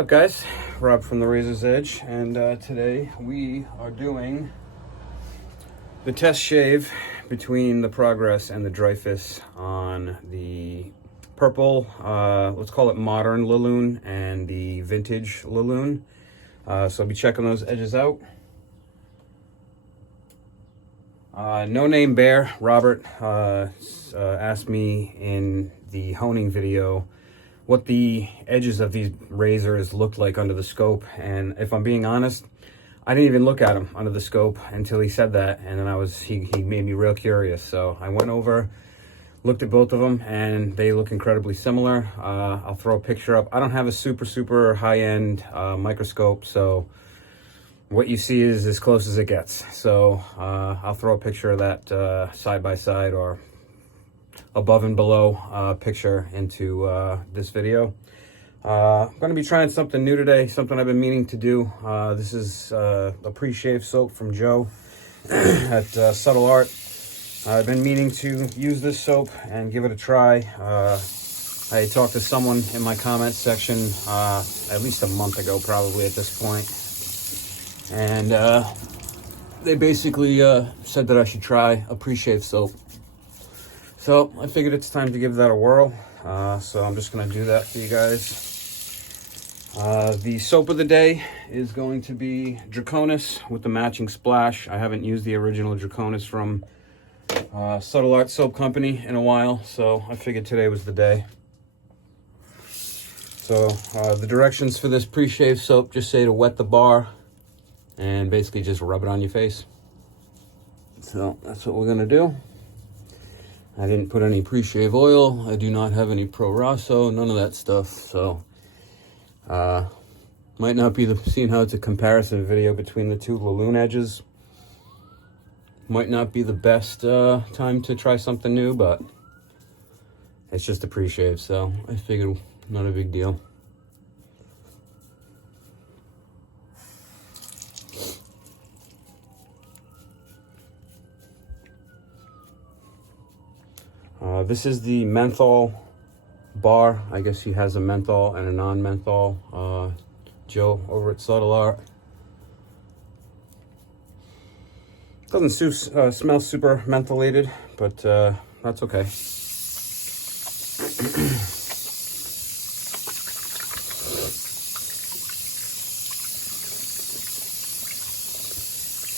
What's up, guys? Rob from the Razor's Edge, and today we are doing the test shave between the Progress and the Dreyfus on the purple, let's call it modern Lune, and the vintage Lune. So I'll be checking those edges out. No Name Bear, Robert, asked me in the honing video what the edges of these razors looked like under the scope, and if I'm being honest, I didn't even look at them under the scope until he said that, and then he made me real curious. So I went over, looked at both of them, and they look incredibly similar. I'll throw a picture up. I don't have a super high-end microscope, so what you see is as close as it gets. So I'll throw a picture of that side by side or above and below picture into this video. I'm going to be trying something new today, something I've been meaning to do. This is a pre-shave soap from Joe at Subtle Art. I've been meaning to use this soap and give it a try. I talked to someone in my comment section at least a month ago, probably at this point, and they basically said that I should try a pre-shave soap. So I figured it's time to give that a whirl. So I'm just going to do that for you guys. The soap of the day is going to be Draconis with the matching splash. I haven't used the original Draconis from Subtle Art Soap Company in a while, so I figured today was the day. So the directions for this pre-shave soap just say to wet the bar and basically just rub it on your face. So that's what we're going to do. I didn't put any pre-shave oil. I do not have any Pro Rosso, none of that stuff. So, might not be seeing how it's a comparison video between the two Lune edges. Might not be the best time to try something new, but it's just a pre-shave, so I figured not a big deal. This is the menthol bar. I guess he has a menthol and a non-menthol. Joe over at Subtle Art. Doesn't smell super mentholated, but that's okay.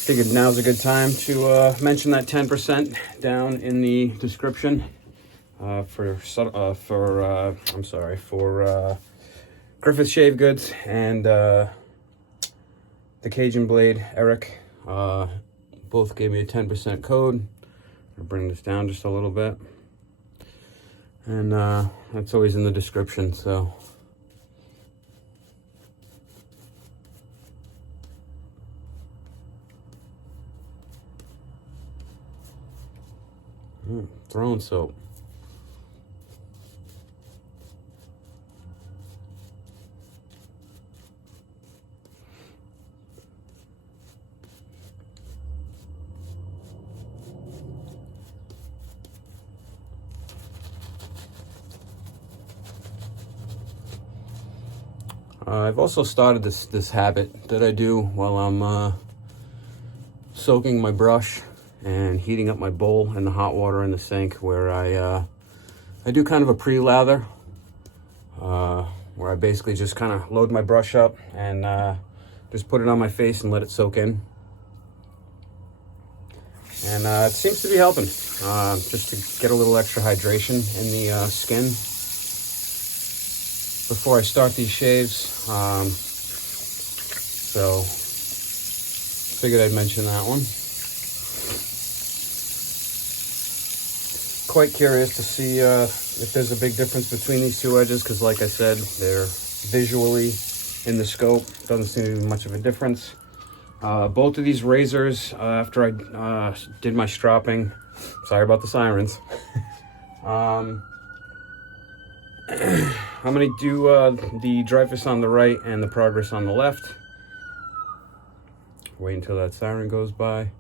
Figured now's a good time to mention that 10% down in the description for Griffith Shave Goods and the CAJUN blade. Eric both gave me a 10% code. I'll bring this down just a little bit, and that's always in the description. So. Throwing soap. I've also started this habit that I do while I'm soaking my brush and heating up my bowl in the hot water in the sink, where I do kind of a pre-lather, where I basically just kind of load my brush up and just put it on my face and let it soak in. And it seems to be helping, just to get a little extra hydration in the skin before I start these shaves. So figured I'd mention that one. Quite curious to see if there's a big difference between these two edges, because like I said, they're visually in the scope, doesn't seem to be much of a difference. Both of these razors, after I did my stropping, sorry about the sirens, I'm going to do the Dreyfus on the right and the Progress on the left. Wait until that siren goes by.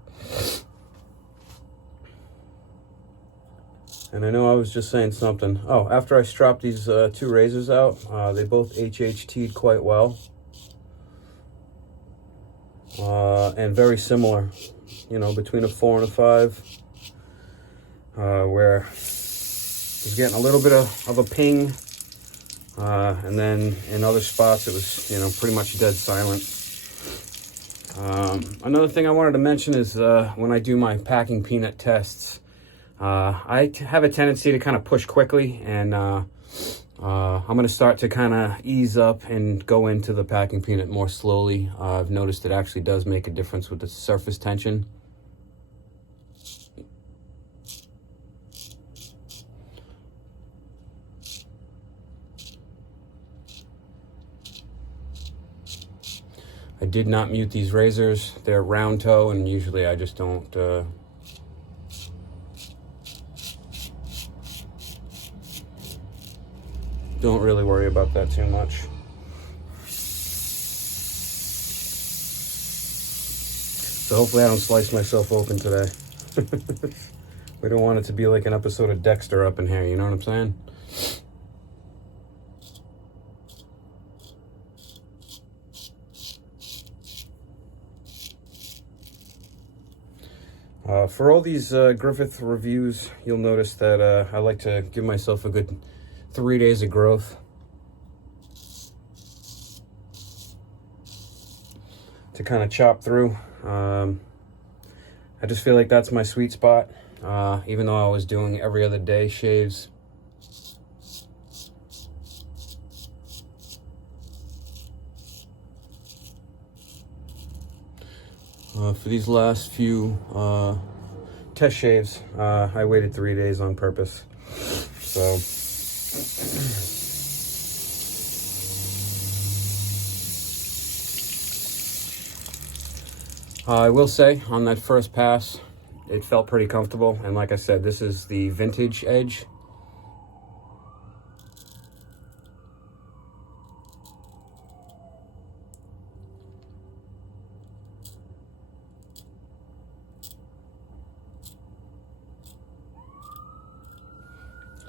And I know I was just saying something. Oh, after I stropped these two razors out, they both HHT'd quite well. And very similar, you know, between a 4 and a 5. Where it's getting a little bit of a ping. And then in other spots, it was, you know, pretty much dead silent. Another thing I wanted to mention is when I do my packing peanut tests, I have a tendency to kind of push quickly, and I'm going to start to kind of ease up and go into the packing peanut more slowly. I've noticed it actually does make a difference with the surface tension. I did not mute these razors. They're round toe, and usually I just don't really worry about that too much. So hopefully I don't slice myself open today. We don't want it to be like an episode of Dexter up in here, you know what I'm saying? For all these Griffith reviews, you'll notice that I like to give myself a good 3 days of growth to kind of chop through. I just feel like that's my sweet spot, even though I was doing every other day shaves. For these last few test shaves, I waited 3 days on purpose. So I will say on that first pass, it felt pretty comfortable. And like I said, this is the vintage edge.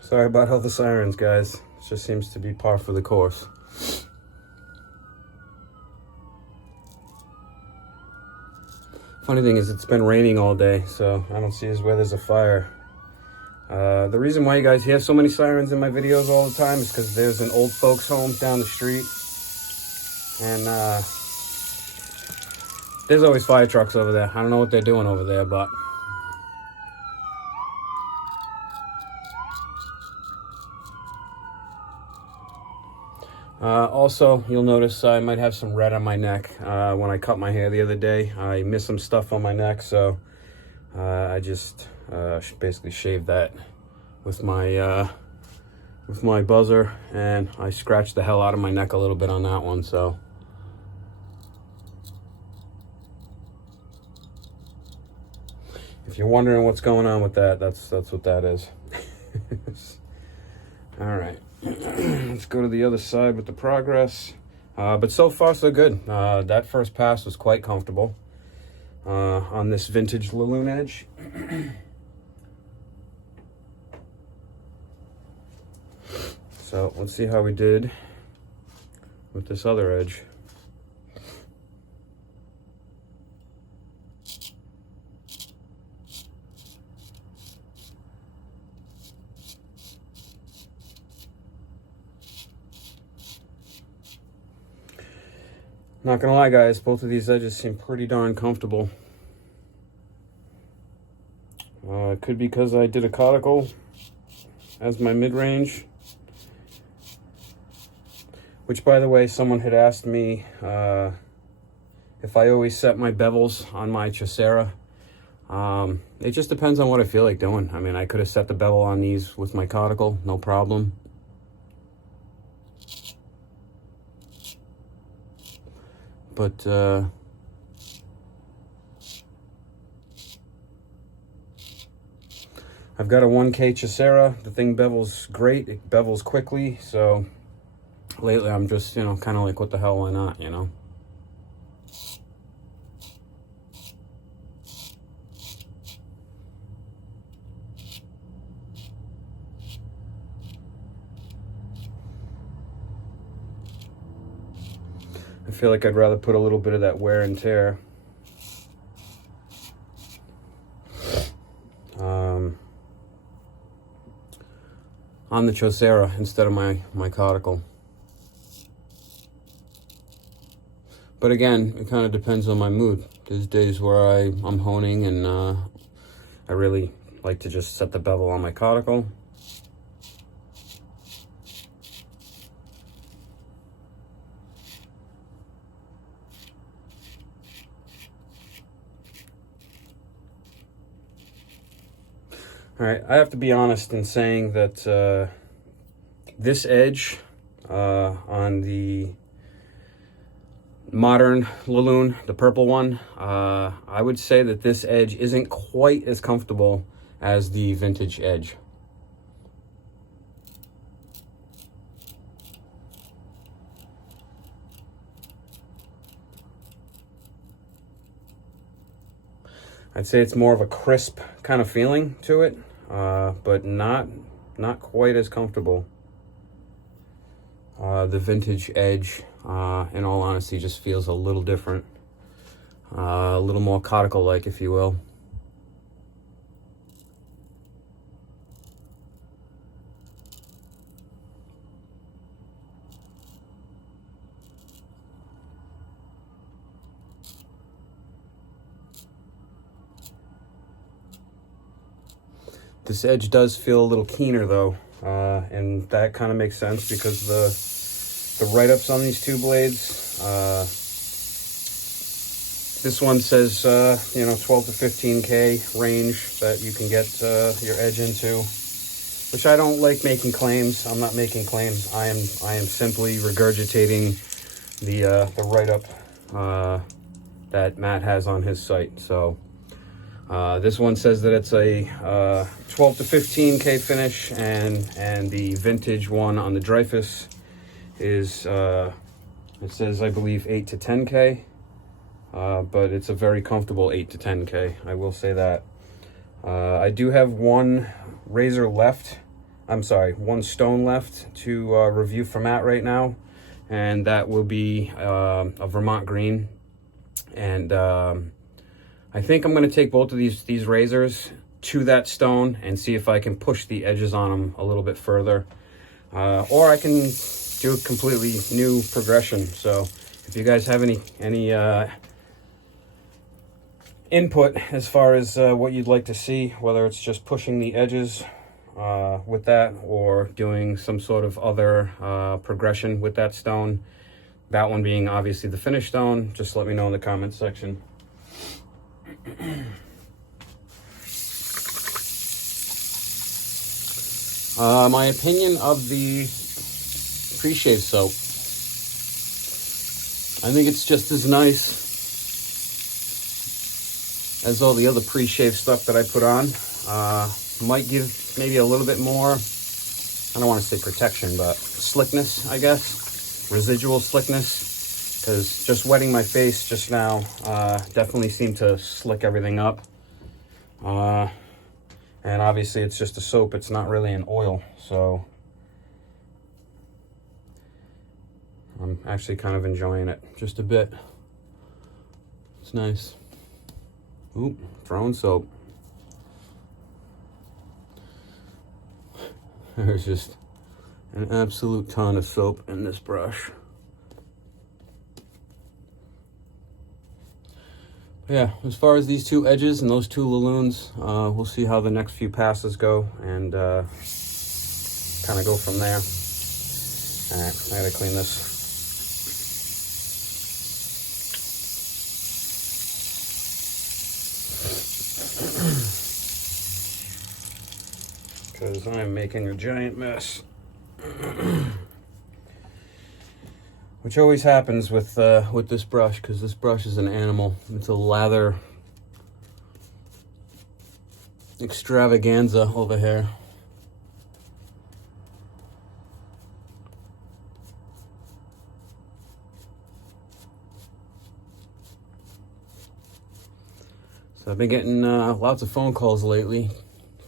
Sorry about all the sirens, guys. It just seems to be par for the course. Funny thing is, it's been raining all day, so I don't see as where there's a fire. The reason why you guys hear so many sirens in my videos all the time is because there's an old folks home down the street. And there's always fire trucks over there. I don't know what they're doing over there, but... also, you'll notice I might have some red on my neck. When I cut my hair the other day, I missed some stuff on my neck, so I just basically shaved that with my buzzer, and I scratched the hell out of my neck a little bit on that one. So if you're wondering what's going on with that, that's what that is. All right. Let's go to the other side with the progress. But so far, so good. That first pass was quite comfortable on this vintage Lune edge. So let's see how we did with this other edge. Not gonna lie, guys, both of these edges seem pretty darn comfortable. It could be because I did a caudicle as my mid-range. Which, by the way, someone had asked me if I always set my bevels on my Chaucera. It just depends on what I feel like doing. I mean, I could have set the bevel on these with my caudicle, no problem. But I've got a 1K Chaucera. The thing bevels great. It bevels quickly. So lately I'm just, you know, kind of like, what the hell, why not, you know? feel like I'd rather put a little bit of that wear and tear on the Chaucera instead of my caudicle. But again, it kind of depends on my mood. There's days where I'm honing and I really like to just set the bevel on my caudicle. All right, I have to be honest in saying that this edge on the modern Lune, the purple one, I would say that this edge isn't quite as comfortable as the vintage edge. I'd say it's more of a crisp kind of feeling to it, but not quite as comfortable. The vintage edge, in all honesty, just feels a little different, a little more caudicle-like, if you will. This edge does feel a little keener though, and that kind of makes sense because the write-ups on these two blades, this one says 12 to 15K range that you can get your edge into, which I don't like making claims. I'm not making claims. I am simply regurgitating the write-up that Matt has on his site. So this one says that it's a 12 to 15K finish, and the vintage one on the Dreyfus is it says, I believe, 8 to 10K, but it's a very comfortable 8 to 10K, I will say that. I do have one razor left, one stone left to review for Matt right now, and that will be a Vermont green. And I think I'm going to take both of these razors to that stone and see if I can push the edges on them a little bit further, or I can do a completely new progression. So if you guys have any input as far as what you'd like to see, whether it's just pushing the edges with that or doing some sort of other progression with that stone, that one being obviously the finished stone, just let me know in the comments section. My opinion of the pre-shave soap. I think it's just as nice as all the other pre-shave stuff that I put on. Might give maybe a little bit more, I don't want to say protection, but slickness, I guess. Residual slickness. Because just wetting my face just now definitely seemed to slick everything up. And obviously it's just a soap, it's not really an oil, so I'm actually kind of enjoying it just a bit. It's nice. Oop, throwing soap. There's just an absolute ton of soap in this brush. Yeah, as far as these two edges and those two Lunes, we'll see how the next few passes go and kind of go from there. All right, I gotta clean this. Because I'm making a giant mess. Which always happens with this brush, because this brush is an animal. It's a lather extravaganza over here. So I've been getting lots of phone calls lately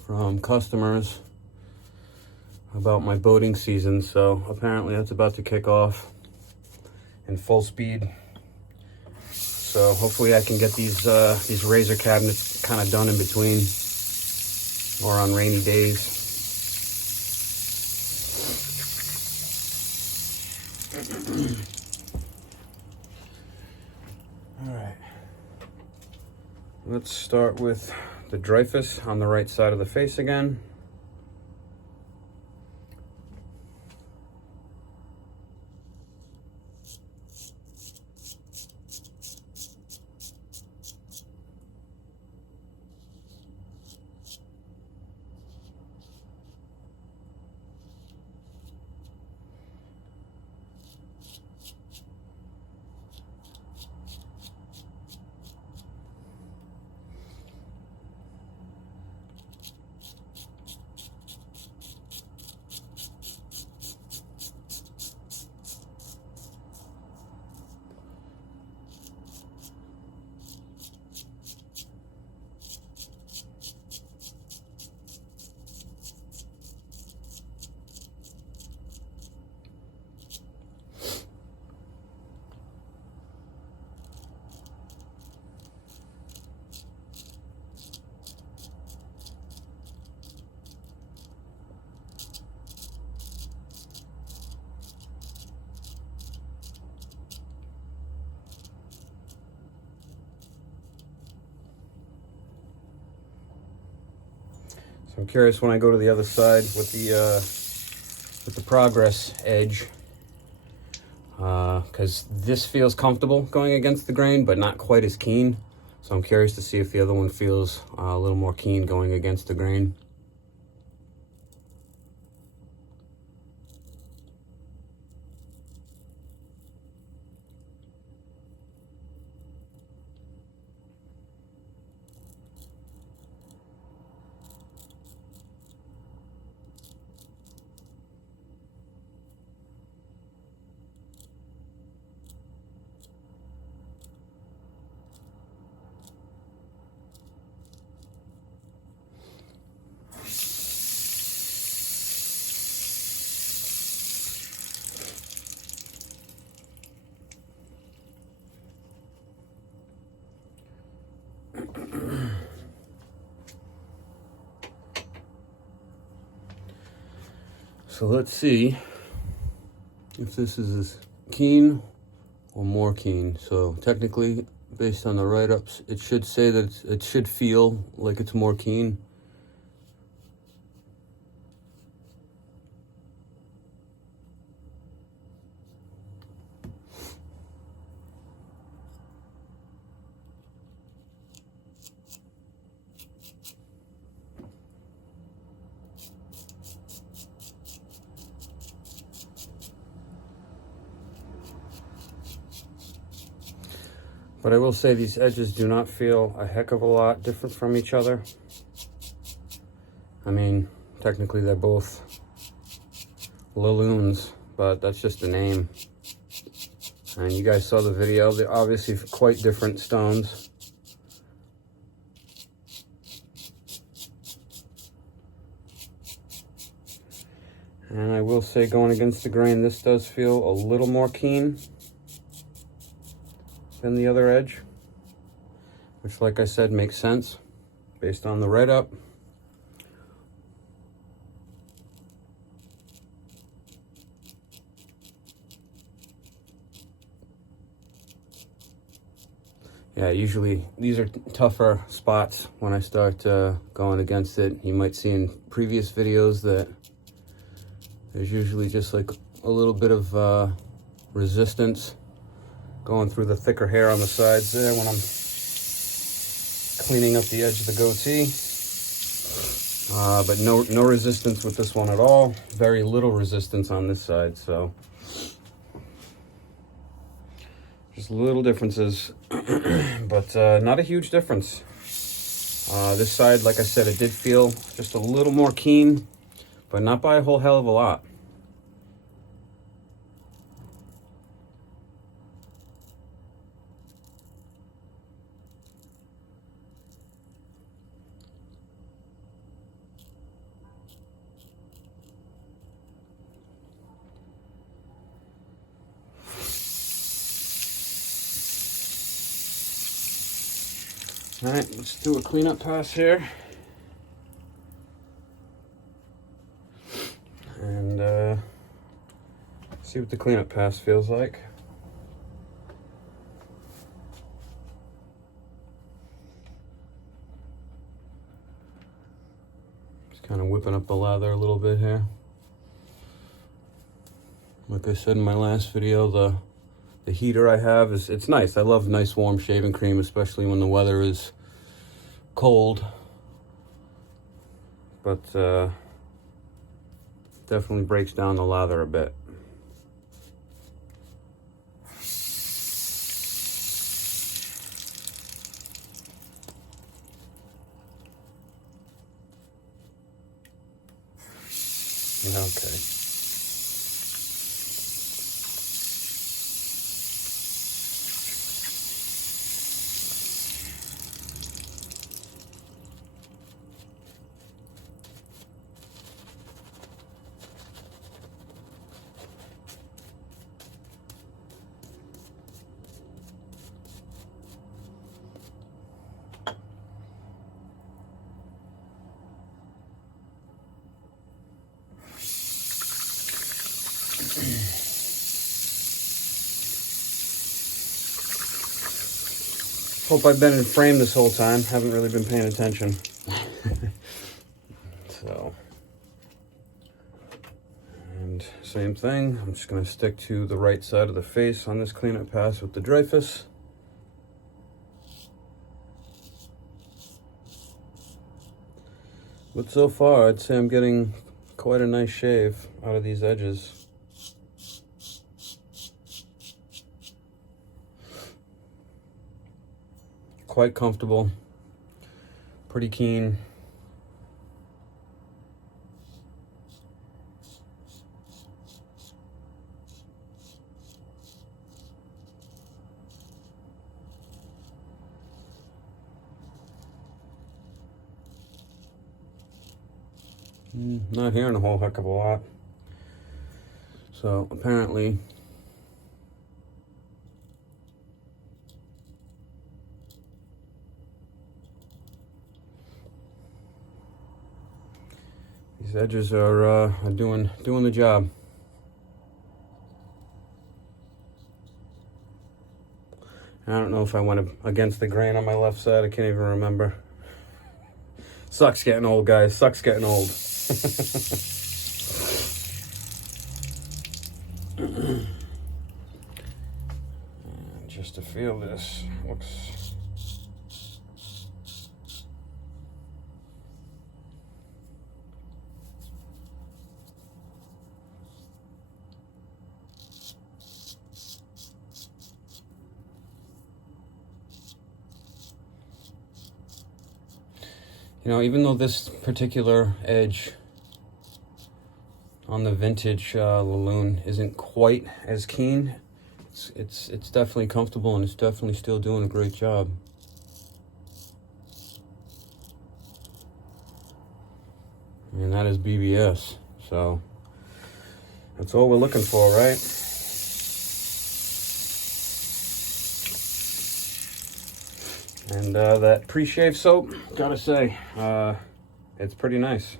from customers about my boating season, so apparently that's about to kick off. in full speed. So hopefully I can get these razor cabinets kind of done in between or on rainy days. All right, let's start with the Dreyfus on the right side of the face again. So I'm curious when I go to the other side with the Progress edge, because this feels comfortable going against the grain, but not quite as keen. So I'm curious to see if the other one feels a little more keen going against the grain. So let's see if this is as keen or more keen. So technically, based on the write-ups, it should say that it should feel like it's more keen. But I will say these edges do not feel a heck of a lot different from each other. I mean, technically they're both Lunes, but that's just the name. And you guys saw the video. They're obviously quite different stones. And I will say, going against the grain, this does feel a little more keen than the other edge, which, like I said, makes sense based on the write-up. Yeah, usually these are tougher spots when I start going against it. You might see in previous videos that there's usually just like a little bit of resistance going through the thicker hair on the sides there when I'm cleaning up the edge of the goatee. But no resistance with this one at all. Very little resistance on this side, so just little differences, but not a huge difference. This side, like I said, it did feel just a little more keen, but not by a whole hell of a lot. All right, let's do a cleanup pass here. And see what the cleanup pass feels like. Just kind of whipping up the lather a little bit here. Like I said in my last video, the heater I have it's nice. I love nice warm shaving cream, especially when the weather is cold. But definitely breaks down the lather a bit. Okay. Hope I've been in frame this whole time. Haven't really been paying attention. So, and same thing. I'm just gonna stick to the right side of the face on this cleanup pass with the Dreyfus. But so far, I'd say I'm getting quite a nice shave out of these edges. Quite comfortable, pretty keen. Not hearing a whole heck of a lot. So apparently these edges are doing the job. I don't know if I went against the grain on my left side. I can't even remember. Sucks getting old, guys. Sucks getting old. And just to feel this, looks. You know, even though this particular edge on the vintage Lune isn't quite as keen, it's definitely comfortable, and it's definitely still doing a great job. And that is BBS, so that's all we're looking for, right? And that pre-shave soap, gotta say, it's pretty nice.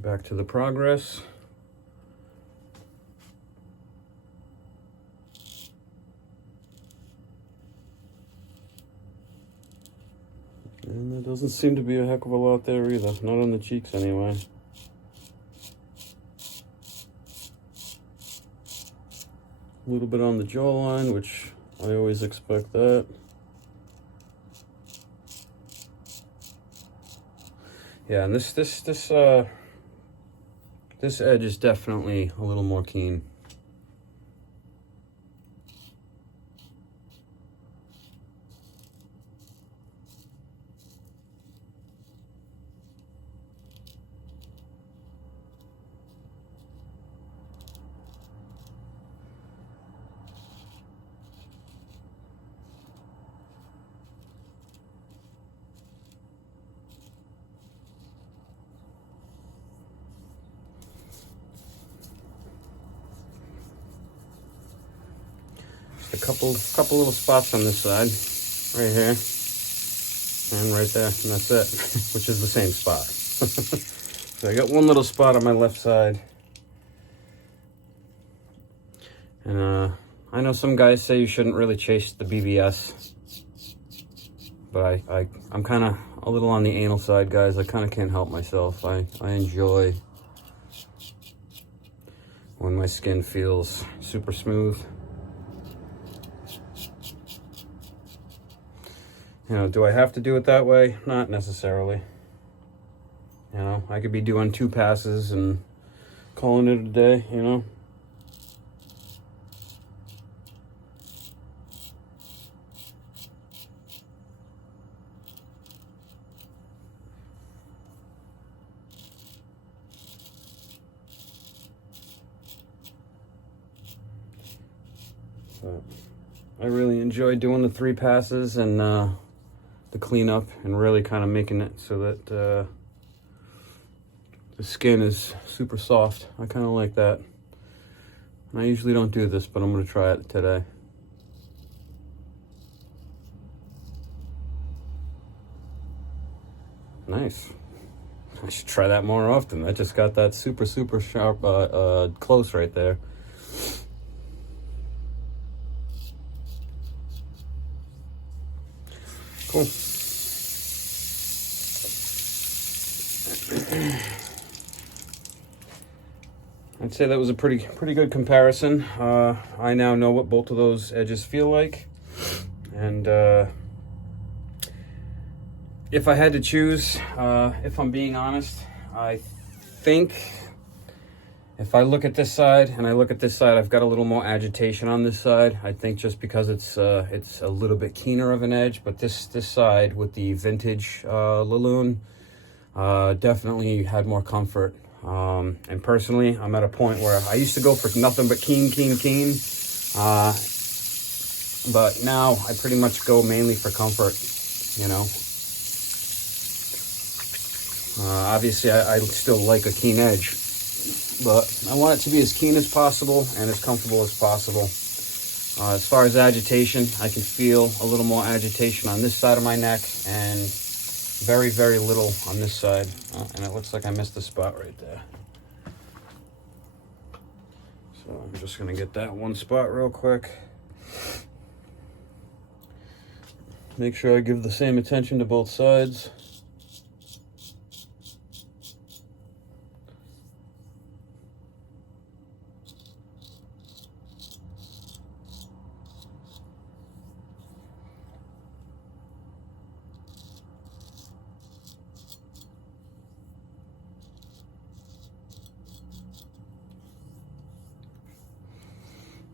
Back to the progress. And there doesn't seem to be a heck of a lot there either, not on the cheeks anyway. A little bit on the jawline, which I always expect that. Yeah, and this edge is definitely a little more keen. a couple little spots on this side, right here, and right there, and that's it, which is the same spot. So I got one little spot on my left side, and I know some guys say you shouldn't really chase the BBS, but I'm kind of a little on the anal side, guys. I kind of can't help myself. I enjoy when my skin feels super smooth. You know, do I have to do it that way? Not necessarily. You know, I could be doing 2 passes and calling it a day, you know. So I really enjoy doing the 3 passes and the cleanup, and really kind of making it so that the skin is super soft. I kind of like that. And I usually don't do this, but I'm going to try it today. Nice. I should try that more often. I just got that super sharp close right there. Cool. I'd say that was a pretty good comparison. I now know what both of those edges feel like, and if I had to choose, if I'm being honest, I think if I look at this side and I look at this side, I've got a little more agitation on this side. I think just because it's a little bit keener of an edge, but this side with the vintage Lune definitely had more comfort. And personally, I'm at a point where I used to go for nothing but keen. But now I pretty much go mainly for comfort, you know. Obviously, I still like a keen edge, but I want it to be as keen as possible and as comfortable as possible. As far as agitation, I can feel a little more agitation on this side of my neck and very little on this side. And it looks like I missed a spot right there. So I'm just going to get that one spot real quick. Make sure I give the same attention to both sides.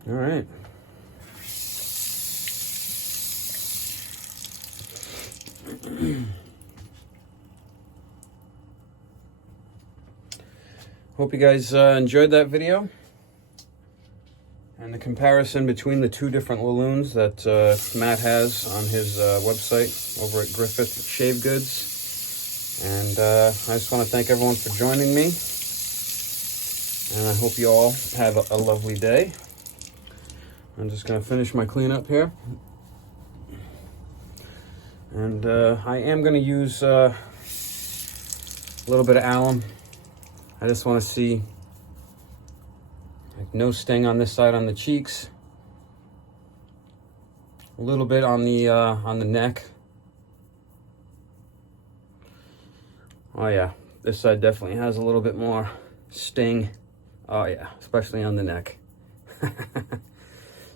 All right. Hope you guys enjoyed that video and the comparison between the 2 different Lunes that Matt has on his website over at Griffith Shave Goods. And I just want to thank everyone for joining me, and I hope you all have a lovely day. I'm just going to finish my cleanup here. And I am going to use a little bit of alum. I just want to see like no sting on this side on the cheeks. A little bit on the neck. Oh yeah, this side definitely has a little bit more sting. Oh yeah, especially on the neck.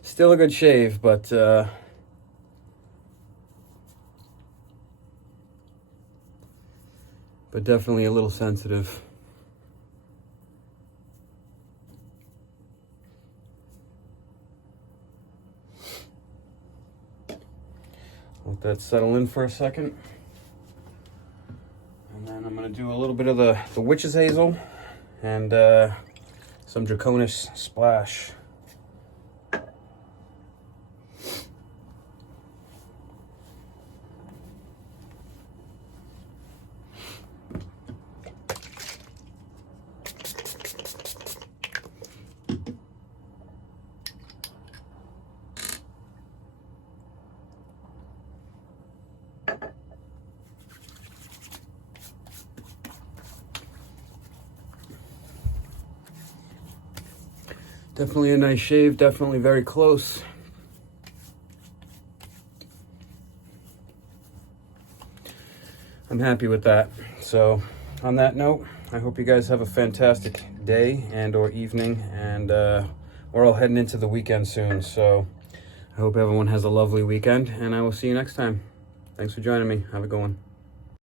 Still a good shave, but definitely a little sensitive. Let that settle in for a second. And then I'm going to do a little bit of the witch's hazel and some Draconis splash. Definitely a nice shave, definitely very close. I'm happy with that. So on that note, I hope you guys have a fantastic day and or evening, and we're all heading into the weekend soon. So I hope everyone has a lovely weekend, and I will see you next time. Thanks for joining me. Have a good one.